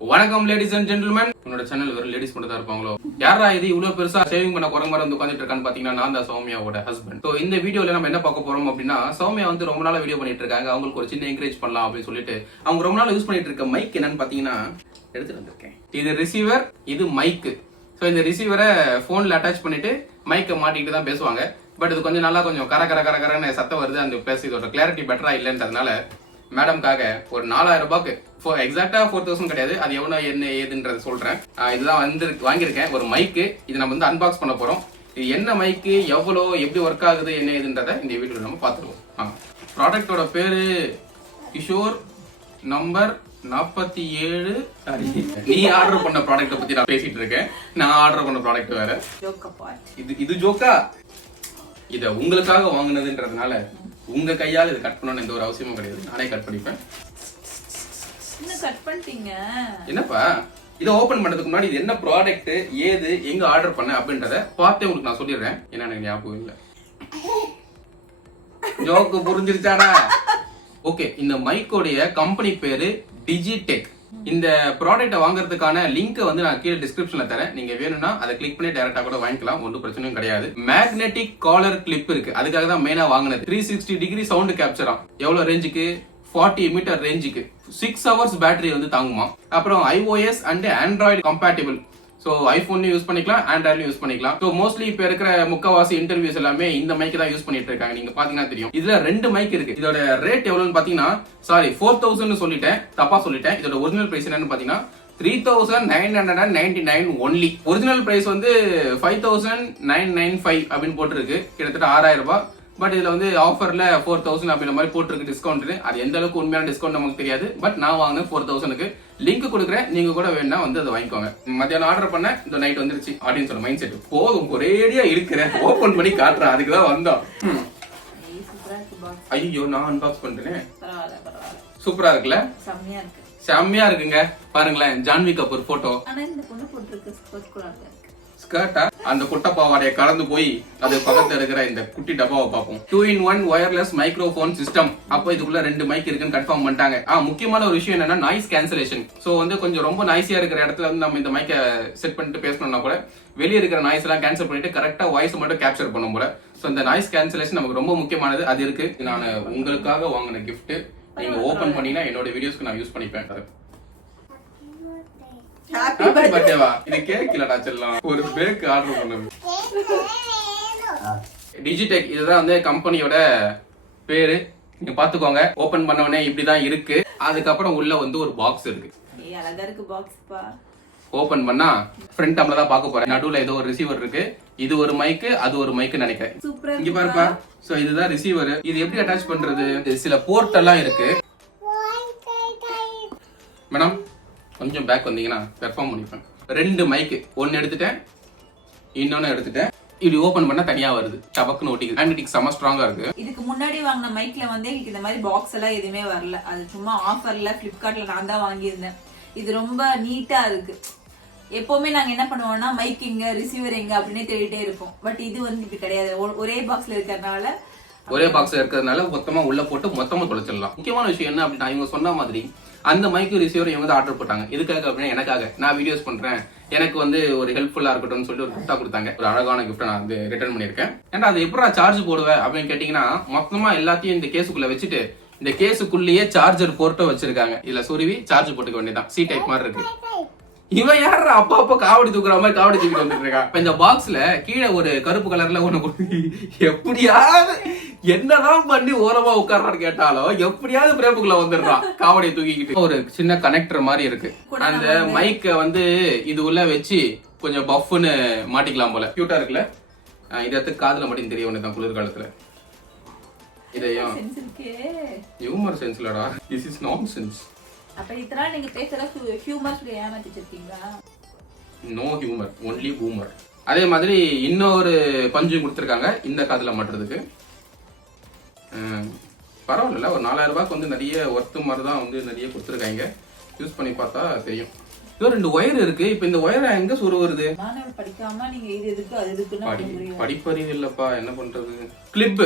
வணக்கம் ladies and gentleman. உன்னோட channel வெறும் லேடிஸ் மட்டும் தான் இருப்பாங்களோ? யாரா இது இவ்வளவு பெருசா சேவிங் பண்ண குரங்கு மாதிரி வந்து உட்காந்துட்டு இருக்கான்னு பாத்தீங்கன்னா நான் தான் சௌமியாவோட ஹஸ்பண்ட். ஸோ இந்த வீடியோல நம்ம என்ன பார்க்க போறோம் அப்படின்னா, சௌமியா வந்து ரொம்ப நாளா வீடியோ பண்ணிட்டு இருக்காங்க. அவங்களுக்கு ஒரு சின்ன என்கரேஜ் பண்ணலாம் அப்படின்னு சொல்லிட்டு அவங்க ரொம்ப நாள் யூஸ் பண்ணிட்டு இருக்க மைக் என்னன்னு பாத்தீங்கன்னா எடுத்துட்டு வந்திருக்கேன். இது ரிசீவர், இது மைக். ஸோ இந்த ரிசீவரை போன்ல அட்டாச் பண்ணிட்டு மைக்கை மாட்டிக்கிட்டு தான் பேசுவாங்க. பட் இது கொஞ்சம் நல்லா கொஞ்சம் கரன்னு சத்தம் வருது. அந்த பிளஸ் இதோட கிளாரிட்டி பெட்டரா இல்லைன்றதுனால மேடம்காக ஒரு 4000 ரூபாய்க்கு எக்ஸாக்டா 4000 கிடையாது, அது எவ்வளவு என்ன ஏதுன்றது சொல்றேன். இதுதான் வந்து வாங்கியிருக்கேன் ஒரு மைக்கு. இது நம்ம வந்து அன்பாக்ஸ் பண்ண போறோம். இது என்ன மைக்கு, எவ்வளோ, எப்படி ஒர்க் ஆகுது, என்ன ஏதுன்றத இந்த வீடியோல நம்ம பார்த்துருவோம். ப்ராடக்டோட பேரு கிஷோர் நம்பர் 47. நீ ஆர்டர் பண்ண ப்ராடக்ட் பத்தி நான் பேசிட்டு இருக்கேன். நான் ஆர்டர் பண்ண ப்ராடக்ட் வேற. இது ஜோக்கா. இத உங்களுக்காக வாங்கினதுன்றதுனால உங்க கையால இது கட் பண்ணணும்னு எந்த ஒரு அவசியமும் கிடையாது. நானே கட் பண்ணிப்பேன். என்ன கட் பண்ணிட்டீங்க? என்னப்பா, இதை ஓபன் பண்றதுக்கு முன்னாடி இது என்ன ப்ராடக்ட், ஏது, எங்க ஆர்டர் பண்ண அப்படின்றத பார்த்தே உங்களுக்கு நான் சொல்லிடுறேன். என்ன எனக்கு ஞாபகம் இல்ல. ஜோக்கு புரிஞ்சிருச்சாடா? ஓகே, இந்த மைக்கோடைய கம்பெனி பேரு டிஜிடெக். இந்த ப்ராடக்ட்டை வாங்குறதுக்கான லிங்க் வந்து நான் கீழே டிஸ்கிரிப்ஷன்ல தரேன். நீங்க வேணும்னா அதை கிளிக் பண்ணி டைரக்டா கூட வாங்கிக்கலாம். ஒன்றும் பிரச்சனையும் கிடையாது. மேக்னெட்டிக் காலர் கிளிப் இருக்கு, அதுக்காக தான் மெயினா வாங்கினது. 360 டிகிரி சவுண்ட் கேப்சரா. எவ்வளவு ரேஞ்சுக்கு? 40 மீட்டர் ரேஞ்சுக்கு. 6 hours பேட்டரி வந்து தாங்குமா. அப்புறம் iOS and Android compatible. So ஐபோன்லயும் யூஸ் பண்ணிக்கலாம், ஆண்ட்ராய்ட்லயும் யூஸ் பண்ணிக்கலாம். சோ மோஸ்ட்லி இப்ப இருக்கிற முக்கவாசி இன்டர்வியூஸ் எல்லாமே இந்த மைக் தான் யூஸ் பண்ணிட்டு இருக்காங்க. நீங்க பாத்தீங்கன்னா தெரியும். இதுல 2 மைக் இருக்கு. இதோட ரேட் எவ்வளவுன்னு பாத்தீங்கன்னா, சாரி 4000 சொல்லிட்டேன், தப்பா சொல்லிட்டேன். இதோட ஒரிஜினல் பிரைஸ் என்னன்னு பாத்தீங்கன்னா 3999 ஒன்லி. ஒரிஜினல் பிரைஸ் வந்து 5995 அப்படின்னு போட்டிருக்கு. கிட்டத்தட்ட 6000 ரூபாய். பட் இதுல வந்து ஆஃபர்ல 4000 அப்படின்ற மாதிரி போட்டிருக்கு டிஸ்கவுண்ட். அது எந்த அளவுக்கு உண்மையான டிஸ்கவுண்ட் நமக்கு தெரியாது. பட் நான் வாங்கினேன் 4000க்கு. லிங்க் கொடுக்குறேன், நீங்க கூட வேணா வந்து அதை வாங்கிக்கோங்க. மத்தியானம் ஆர்டர் பண்ண இந்த நைட் வந்துருச்சு அப்படின்னு சொல்ல மைண்ட் செட் போதும். ஒரேடியா இருக்கிறேன், ஓபன் பண்ணி காட்டுறேன். அதுக்குதான் வந்தோம். ஐயோ, நான் அன்பாக்ஸ் பண்றேன். சூப்பரா இருக்குல்ல? செம்மையா இருக்குங்க. பாருங்களேன், ஜான்வி கபூர் போட்டோ. ஸ்கர்ட்டா அந்த குட்டை பாவாடைய கலந்து போய் அது பக்கத்துல இருக்கிற இந்த குட்டி டப்பாவை பார்ப்போம். 2-in-1 wireless microphone system. அப்போ இதுக்குள்ள 2 மைக் இருக்குன்னு கன்ஃபார்ம் பண்ணிட்டாங்க. முக்கியமான ஒரு விஷயம் என்னன்னா நாய்ஸ் கேன்சலேஷன். சோ வந்து கொஞ்சம் ரொம்ப நாய்ஸியா இருக்கிற இடத்துல வந்து நம்ம இந்த மைக்கை செட் பண்ணிட்டு பேசணும்னா கூட வெளியே இருக்கிற நாய்ஸ் எல்லாம் கேன்சல் பண்ணிட்டு கரெக்டா வாய்ஸ் மட்டும் கேப்சர் பண்ணும் போல. சோ இந்த நாய்ஸ் கேன்சலேஷன் நமக்கு ரொம்ப முக்கியமானது. அது இருக்கு. நான் உங்களுக்காக வாங்கின கிஃப்ட். நீங்க ஓபன் பண்ணீங்கன்னா என்னோட வீடியோஸ்க்கு நான் யூஸ் பண்ணிப்பேன். ஹாப்பி பர்த்டேவா? இது கேக் இல்லடா செல்லம், ஒரு பேக் ஆர்டர் பண்ணது. டிஜிடெக், இதுதான் வந்து கம்பெனியோட பேரு. நீங்க பாத்துக்கோங்க. ஓபன் பண்ண உடனே இப்படிதான் இருக்கு. அதுக்கப்புறம் உள்ள வந்து ஒரு பாக்ஸ் இருக்கு. அழகா இருக்கு பாக்ஸ் பா. ஓபன் பண்ணா ஃப்ரண்ட் டம்ல தான் பார்க்க போறேன். நடுவுல ஏதோ ஒரு ரிசீவர் இருக்கு. இது ஒரு மைக், அது ஒரு மைக் நினைக்கிறேன். இங்க பாருப்பா. சோ இதுதான் ரிசீவர். இது எப்படி அட்டாச் பண்றது? சில போர்ட் எல்லாம் இருக்கு. மேடம் கொஞ்சம் பேக் வந்தீங்கன்னா பெர்ஃபார்ம் பண்ணிப்பேன். 2 மைக், ஒன்னு எடுத்துட்டேன், இன்னொன்னு எடுத்துட்டேன். இப்படி ஓபன் பண்ணா தனியா வருது. டபக்குன்னு ஒட்டிக்குது. மேக்னெட்டிக் செம ஸ்ட்ராங்கா இருக்கு. இதுக்கு முன்னாடி வாங்கின மைக்ல வந்து இந்த மாதிரி பாக்ஸ் எல்லாம் எதுவுமே வரல. அது சும்மா ஆஃபர்ல பிளிப்கார்ட்ல நான் தான் வாங்கியிருந்தேன். இது ரொம்ப நீட்டா இருக்கு. எப்பவுமே நாங்க என்ன பண்ணுவோம்னா மைக் எங்க, ரிசீவர் எங்க அப்படின்னே தேடிட்டே இருப்போம். பட் இது வந்து இப்படி கிடையாது. ஒரே பாக்ஸ்ல இருக்கிறதுனால மொத்தமா உள்ள போட்டு மொத்தமா தொலைச்சிடலாம். முக்கியமான விஷயம் என்ன அப்படின்னா, இவங்க சொன்ன மாதிரி அந்த மைக்கு ரிசீவர் இவங்க தான் ஆர்டர் போட்டாங்க. எதுக்காக அப்படின்னா, எனக்காக நான் வீடியோஸ் பண்றேன், எனக்கு வந்து ஒரு ஹெல்ப்ஃபுல்லா இருக்கட்டும்னு சொல்லி ஒரு கிஃப்டா கொடுத்தாங்க. ஒரு அழகான கிஃப்ட் நான் வந்து ரிட்டர்ன் பண்ணிருக்கேன். ஏன்னா அது எப்படா சார்ஜ் போடுவேன் அப்படின்னு கேட்டீங்கன்னா, மொத்தமா எல்லாத்தையும் இந்த கேஸுக்குள்ள வச்சுட்டு இந்த கேஸுக்குள்ளேயே சார்ஜர் போர்ட்டோ வச்சிருக்காங்க. இதுல சொருவி சார்ஜ் போட்டுக்க வேண்டியதான். சி டைப் மாதிரி இருக்கு. இவன் யாரு அப்பா காவடி தூக்குற மாதிரி காவடி தூக்கிட்டு வந்துட்டு இருக்கா. இப்ப இந்த பாக்ஸ்ல கீழே ஒரு கருப்பு கலர்ல ஒண்ணு எப்படியாவது என்னதான் பண்ணி ஓரமா உட்கார்றான்னு கேட்டாலும் எப்படியாவது பிரேமுக்குள்ள வந்துடுறான் காவடியை தூக்கிக்கிட்டு. ஒரு சின்ன கனெக்டர் மாதிரி இருக்கு. அந்த மைக்க வந்து இது உள்ள வச்சு கொஞ்சம் பஃப்னு மாட்டிக்கலாம் போல. கியூட்டா இருக்குல்ல? இதை காதுல மட்டும் தெரிய ஒண்ணுதான் குளிர்காலத்துல. இதையும் ஹியூமர் சென்ஸ் இல்லடா, திஸ் இஸ் நான்சென்ஸ். அப்ப இதெல்லா நீங்க பேசுற ஹியூமர் சொல்லி ஏமாத்திச்சிருக்கீங்களா? No humour, only boomer. அதே மாதிரி இன்னொரு பஞ்சு கொடுத்துருக்காங்க இந்த காதுல மாட்டுறதுக்கு. பரவாயில்ல, ஒரு 4000 ரூபாய்க்கு வந்து நிறைய ஒர்த்து மாதிரி தான் வந்து நிறைய கொடுத்துருக்காங்க. யூஸ் பண்ணி பார்த்தா தெரியும். இதோ 2 ஒயர் இருக்கு. இப்ப இந்த ஒயரை எங்க சொருவுறது? படிக்காம நீங்க இது எதுக்கு அது எதுக்குன்னு படிப்பறிவு இல்லப்பா, என்ன பண்றது? கிளிப்.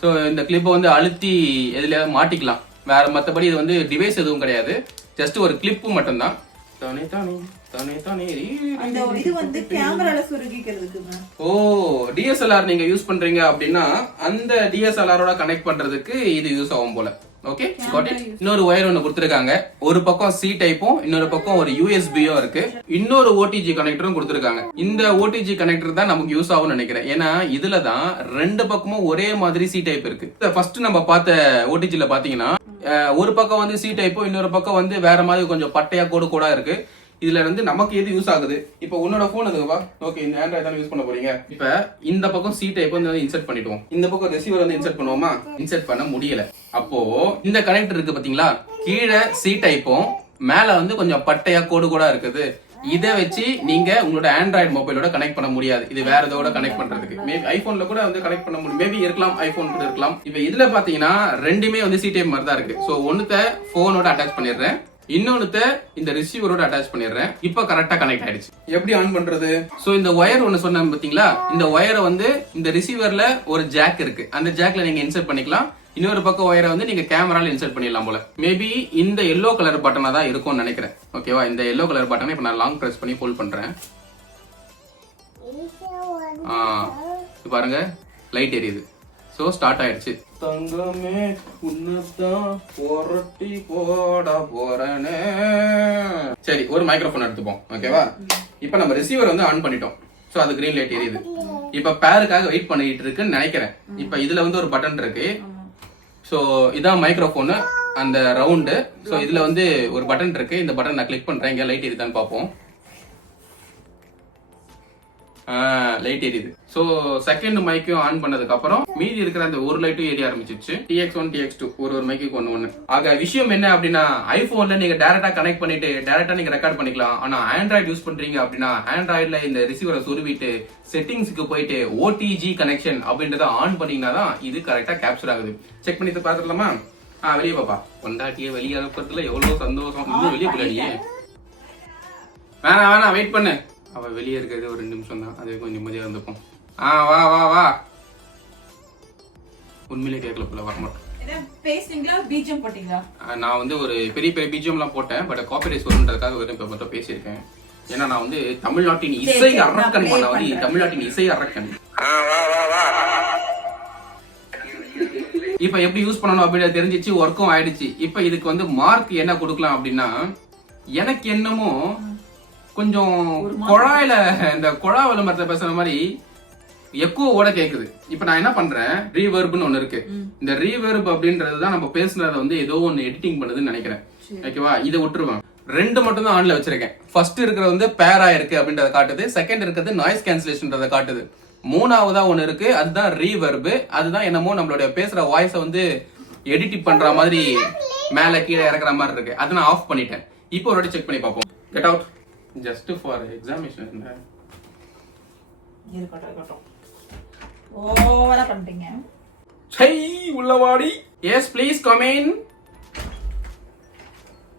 சோ இந்த கிளிப்பை வந்து அழுத்தி எதுல மாட்டிக்கலாம். வேற மத்தபடி இது வந்து டிவைஸ் எதுவும் கிடையாது. ஜஸ்ட் ஒரு கிளிப்பு மட்டும் தான். தானே தானே தானே தானே அந்த இது வந்து கேமரால சுருக்கிக்கிறதுக்கு. ஓ, DSLR நீங்க யூஸ் பண்றீங்க அப்படின்னா அந்த DSLR-ஓட கனெக்ட் பண்றதுக்கு இது யூஸ் ஆகும் போல. Okay, got it. இன்னொரு ஒயர் ஒன்னு கொடுத்திருக்காங்க. ஒரு பக்கம் C டைப்பும் இன்னொரு பக்கம் ஒரு USB-யும் இருக்கு. இன்னொரு OTG கனெக்டரும் கொடுத்திருக்காங்க. இந்த OTG கனெக்டர் தான் நமக்கு யூஸ் ஆகும்னு நினைக்கிறேன். ஏன்னா இதுல தான் ரெண்டு பக்கமும் ஒரே மாதிரி C டைப் இருக்கு. ஃபர்ஸ்ட் நம்ம பார்த்த OTG-ல பாத்தீங்கன்னா ஒரு பக்கம் வந்து C டைப்பும் இன்னொரு பக்கம் வந்து வேற மாதிரி கொஞ்சம் பட்டையா கோடா இருக்கு. இதுல இருந்து நமக்கு எது யூஸ் ஆகுது? இப்போ உன்னோட போன் எதுக்குப்பா? ஓகே, இந்த ஆண்ட்ராய்டு தான் யூஸ் பண்ண போறீங்க. இப்போ இந்த பக்கம் C டைப் வந்து இன்சர்ட் பண்ணிடுவோம். இந்த பக்கம் ரிசீவர் வந்து இன்சர்ட் பண்ணுவோமா? இன்சர்ட் பண்ண முடியல. அப்போ இந்த கனெக்டர் இருக்கு பாத்தீங்களா, கீழே C டைப்பும் மேல வந்து கொஞ்சம் பட்டையா கோடா இருக்குது. இதை வச்சு நீங்க உங்களோட ஆண்ட்ராய்டு மொபைலோட கனெக்ட் பண்ண முடியாது. இது வேற இதோட கனெக்ட் பண்றதுக்கு மேபி ஐபோன்ல கூட வந்து கனெக்ட் பண்ண முடியும். மேபி இருக்கலாம், ஐபோன் கூட இருக்கலாம். இப்போ இதுல பாத்தீங்கன்னா ரெண்டுமே வந்து C டைப் மாதிரி தான் இருக்கு. சோ ஒண்ணுத்த போனோட அட்டாச் பண்ணிடுறேன், இன்னொன்னுத்த இந்த ரிசீவரோட அட்டாச் பண்ணிடுறேன். இப்போ கரெக்டா கனெக்ட் ஆயிடுச்சு. எப்படி ஆன் பண்றது? சோ இந்த ஒயர் ஒன்னு சொன்னேன் பாத்தீங்களா, இந்த ஒயரை வந்து இந்த ரிசீவர்ல ஒரு ஜாக் இருக்கு, அந்த ஜாக்ல நீங்க இன்சர்ட் பண்ணிக்கலாம். இன்னொரு பக்கம் ஒயரை வந்து நீங்க கேமரால இன்சர்ட் பண்ணிடலாம் போல. மேபி இந்த எல்லோ கலர் பட்டனா தான் இருக்கும்னு நினைக்கிறேன். ஓகேவா, இந்த எல்லோ கலர் பட்டனை இப்ப நான் லாங் பிரஸ் பண்ணி ஹோல்ட் பண்றேன். பாருங்க, லைட் எரியுது. சோ ஸ்டார்ட் ஆயிடுச்சு. தங்கமே உன்னதான் புரட்டி போட போறனே. சரி, ஒரு மைக்ரோஃபோன் எடுத்துப்போம். ஓகேவா, இப்ப நம்ம ரிசீவர் வந்து ஆன் பண்ணிட்டோம். சோ அது கிரீன் லைட் எரியுது. இப்ப பேருக்காக வெயிட் பண்ணிட்டு இருக்குன்னு நினைக்கிறேன். இப்ப இதுல வந்து ஒரு பட்டன் இருக்கு. சோ இதான் மைக்ரோஃபோனு, அந்த ரவுண்டு. சோ இதுல வந்து ஒரு பட்டன் இருக்கு. இந்த பட்டன் நான் கிளிக் பண்றேன். இங்க லைட் எரியுதான்னு பாப்போம். லைட் எரியுது. சோ செகண்ட் மைக்கும் ஆன் பண்ணதுக்கு அப்புறம் மீதி இருக்கிற அந்த ஒரு லைட்டும் எரிய ஆரம்பிச்சிருச்சு. TX1 TX2 ஒரு மைக்கு ஒன்னு. ஆக விஷயம் என்ன அப்படின்னா, ஐபோன்ல நீங்க டைரக்டா கனெக்ட் பண்ணிட்டு டைரக்டா நீங்க ரெக்கார்ட் பண்ணிக்கலாம். ஆனா ஆண்ட்ராய்டு யூஸ் பண்றீங்க அப்படின்னா ஆண்ட்ராய்டுல இந்த ரிசீவரை சொருவிட்டு செட்டிங்ஸ்க்கு போயிட்டு OTG கனெக்ஷன் அப்படின்றத ஆன் பண்ணீங்கன்னா தான் இது கரெக்டா கேப்சர் ஆகுது. செக் பண்ணி பாத்துக்கலாமா? வெளியே பாப்பா. கொண்டாட்டிய வெளியே அனுப்புறதுல எவ்வளவு சந்தோஷம். இன்னும் வெளியே போலாடியே. வேணாம் வெயிட் பண்ணு. அவ வெளியே இருக்கிறது ஒரு 2 நிமிஷம் தான், அது கொஞ்சம் நிம்மதியா இருந்துக்கும். வா வா வா. உண்மையிலே கேட்கல போல, வரமாட்டோம். பேசுறீங்களா பிஜிஎம் போட்டீங்களா? நான் வந்து ஒரு பெரிய பிஜிஎம்லாம் போட்டேன். பட் காப்பிரைட் வரும்ன்றதுக்காக வெறும் இப்ப மட்டும் பேசியிருக்கேன். ஏன்னா நான் வந்து தமிழ்நாட்டின் இசை அரக்கன். நான் வந்து தமிழ்நாட்டின் இசை அரக்கன். இப்ப எப்படி யூஸ் பண்ணணும் அப்படின்னு தெரிஞ்சிச்சு, ஒர்க்கும் ஆயிடுச்சு. இப்ப இதுக்கு வந்து மார்க் என்ன கொடுக்கலாம் அப்படின்னா, எனக்கு என்னமோ கொஞ்சம் குழாயில இந்த குழா விளம்பரத்தை பேசுற மாதிரி எக்கோவோட கேக்குது. இப்ப நான் என்ன பண்றேன், ரீவர்ப்னு ஒண்ணு இருக்கு. இந்த ரீவர்ப் அப்படின்றதுதான் நம்ம பேசுனத வந்து ஏதோ ஒன்னு எடிட்டிங் பண்ணுதுன்னு நினைக்கிறேன். ஓகேவா, இதை விட்டுருவேன். ரெண்டு மட்டும் தான் ஆன்ல வச்சிருக்கேன். ஃபர்ஸ்ட் இருக்கிறது வந்து பேரா இருக்கு அப்படின்றத காட்டுது. செகண்ட் இருக்கிறது நாய்ஸ் கேன்சலேஷன்றத காட்டுது. மூணாவதா ஒண்ணு இருக்கு, அதுதான் ரீவர்ப். அதுதான் என்னமோ நம்மளோட பேசுற வாய்ஸ வந்து எடிட் பண்ற மாதிரி மேல கீழே இறக்குற மாதிரி இருக்கு. அதை நான் ஆஃப் பண்ணிட்டேன். இப்போ ஒரு வாட்டி செக் பண்ணி பார்ப்போம். Get out. Just for examination. இருக்கட்டும். ஓவரா பண்றீங்க. சை உள்ளவாடி. Yes please come in.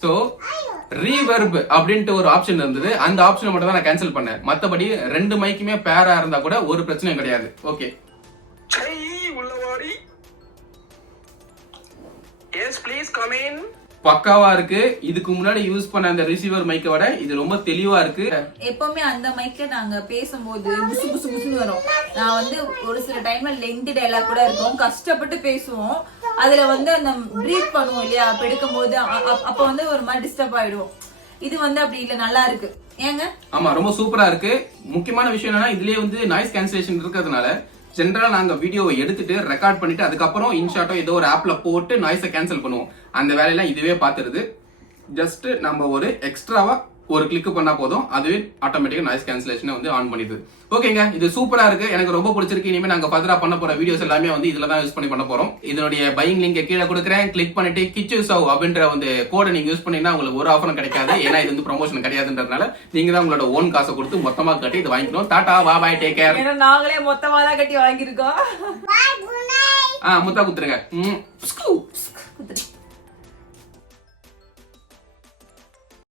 So reverb அப்படின்ட்டு ஒரு ஆப்ஷன் இருந்தது. அந்த ஆப்ஷனை மட்டும் தான் நான் கேன்சல் பண்ணேன். மத்தபடி ரெண்டு மைக்குமே பேரா இருந்தா கூட ஒரு பிரச்சனையும் கிடையாது. ஓகே. சை உள்ளவாடி. Yes please come in. பக்காவா இருக்கு. இதுக்கு முன்னாடி யூஸ் பண்ண அந்த ரிசீவர் மைக்கை விட இது ரொம்ப தெளிவா இருக்கு. எப்பவுமே அந்த மைக்ல நாங்க பேசும்போது புசு புசு புசுன்னு வரும். நான் வந்து ஒரு சில டைம்ல லென்த் டயலாக் கூட இருக்கும், கஷ்டப்பட்டு பேசுவோம். அதுல வந்து அந்த பிரீத் பண்ணுவோம் இல்லையா, அப்ப எடுக்கும் போது அப்ப வந்து ஒரு மாதிரி டிஸ்டர்ப் ஆயிடும். இது வந்து அப்படி இல்ல, நல்லா இருக்கு. ஏங்க? ஆமா, ரொம்ப சூப்பரா இருக்கு. முக்கியமான விஷயம் என்னன்னா, இதுலயே வந்து நாய்ஸ் கேன்சலேஷன் இருக்கிறதுனால ஜென்ரலா நாங்க வீடியோவை எடுத்துட்டு ரெக்கார்ட் பண்ணிட்டு அதுக்கப்புறம் இன்ஷாட்டோ ஏதோ ஒரு ஆப்ல போட்டு நாய்ஸை கேன்சல் பண்ணுவோம். அந்த வேலையெல்லாம் இதுவே பாத்துருது. ஜஸ்ட் நம்ம ஒரு எக்ஸ்ட்ராவா ஒரு கிளிக் பண்ணா போதும், அதுவே ஆட்டோமேட்டிக்கா நாய்ஸ் கேன்சலேஷனை வந்து ஆன் பண்ணிடுது. ஓகேங்க, இது சூப்பரா இருக்கு. எனக்கு ரொம்ப பிடிச்சிருக்கு. இனிமே நாங்க ஃபர்தரா பண்ண போற வீடியோஸ் எல்லாமே வந்து இதுல தான் யூஸ் பண்ண போறோம். இதனுடைய பையிங் லிங்க் கீழே கொடுக்குறேன். கிளிக் பண்ணிட்டு கிச்சு சவ் அப்படின்ற வந்து கோடை நீங்க யூஸ் பண்ணீங்கன்னா உங்களுக்கு ஒரு ஆஃபரும் கிடைக்காது. ஏன்னா இது வந்து ப்ரமோஷன் கிடையாதுன்றதுனால நீங்க தான் உங்களோட ஓன் காசை கொடுத்து மொத்தமா கட்டி இது வாங்கிக்கணும். Ta-ta bye bye, take care. நாங்களே மொத்தமா தான் கட்டி வாங்கியிருக்கோம். முத்தா குத்துருங்க.